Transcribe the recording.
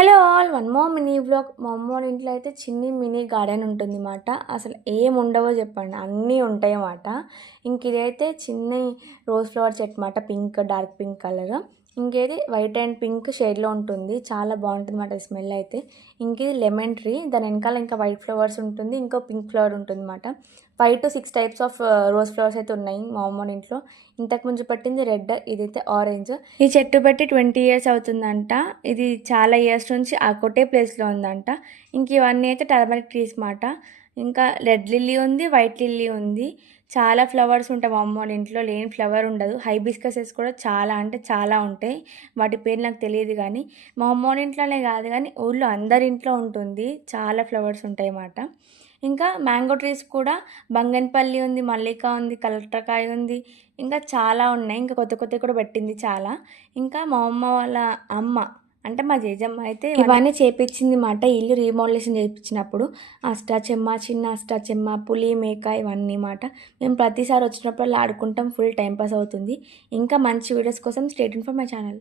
Hello all one more mini vlog. మా అమ్మ వాళ్ళ ఇంట్లో అయితే చిన్ని మినీ గార్డెన్ ఉంటుంది అన్నమాట. అసలు ఏం ఉండవో చెప్పండి, అన్నీ ఉంటాయి అన్నమాట. ఇంక ఇదైతే చిన్న రోజ్ ఫ్లవర్ చెట్టు అన్నమాట, పింక్ డార్క్ పింక్ కలర్. ఇంకేది వైట్ అండ్ పింక్ షేడ్లో ఉంటుంది, చాలా బాగుంటుంది అన్నమాట స్మెల్ అయితే. ఇంకేది లెమన్ ట్రీ, దాని వెనకాల ఇంకా వైట్ ఫ్లవర్స్ ఉంటుంది, ఇంకో పింక్ ఫ్లవర్ ఉంటుంది అన్నమాట. 5 to 6 types of rose flowers అయితే ఉన్నాయి మా అమ్మ ఇంట్లో. ఇంతకు ముందు పట్టింది రెడ్, ఇదైతే ఆరెంజ్. ఈ చెట్టు బట్టి 20 years అవుతుందంట. ఇది చాలా ఇయర్స్ నుంచి ఆ కొట్టే ప్లేస్లో ఉందంట. ఇంక ఇవన్నీ అయితే టర్మరిక్ ట్రీస్ మాట. ఇంకా రెడ్ లిల్లీ ఉంది, వైట్ లిల్లీ ఉంది. చాలా ఫ్లవర్స్ ఉంటాయి మా అమ్మ వాళ్ళ ఇంట్లో, లేని ఫ్లవర్ ఉండదు. హైబిస్కసెస్ కూడా చాలా అంటే చాలా ఉంటాయి, వాటి పేరు నాకు తెలియదు. కానీ మా అమ్మ వాళ్ళ ఇంట్లోనే కాదు కానీ ఊళ్ళో అందరి ఇంట్లో ఉంటుంది, చాలా ఫ్లవర్స్ ఉంటాయి అన్నమాట. ఇంకా మ్యాంగో ట్రీస్ కూడా బంగన్పల్లి ఉంది, మల్లిక ఉంది, కలెక్టర్కాయ ఉంది, ఇంకా చాలా ఉన్నాయి. ఇంకా కొత్త కొత్తవి కూడా పెట్టింది చాలా. ఇంకా మా అమ్మ వాళ్ళ అమ్మ అంటే మా జేజమ్మ అయితే ఇవన్నీ చేపించింది మాట. ఇల్లు రీమోడలేషన్ చేయించినప్పుడు అష్టాచెమ్మ, చిన్న అష్టాచెమ్మ, పులి, మేక ఇవన్నీ మాట. మేము ప్రతిసారి వచ్చినప్పుడు ఆడుకుంటాం, ఫుల్ టైంపాస్ అవుతుంది. ఇంకా మంచి వీడియోస్ కోసం stay tune for my channel.